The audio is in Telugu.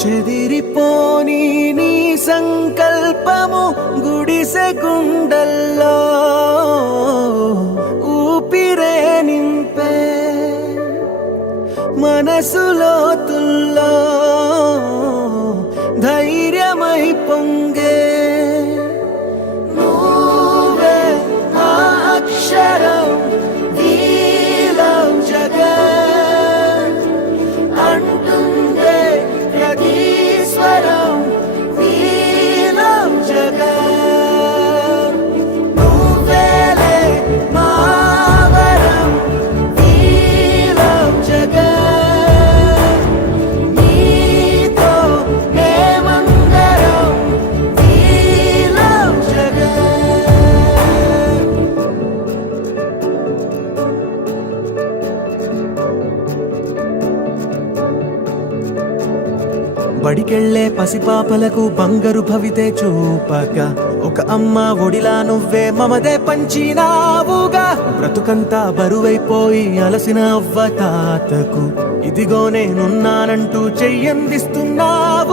చెదిరిపోని నీ సంకల్పము గుడిసె గుండెల్లో ఊపిరే నింపే మనసులో తుల్లో ధైర్యమై పొంగే నువ్వే ఆ అక్షరం వీలం జగత్ అంటుందే ప్రతి స్వరం వీలం జగత్ నువ్వేలే మా వరం వీలం జగత్ నీతో మేమందరం వీలం జగత్. బడికెళ్లే పసిపాపలకు బంగారు భవితే చూపక ఒక అమ్మ ఒడిలా నువ్వే మమదే పంచినావుగా. బ్రతుకంతా బరువైపోయి అలసిన అవ్వ తాతకు ఇదిగో నేనున్నానంటూ చెయ్యందిస్తున్నావు.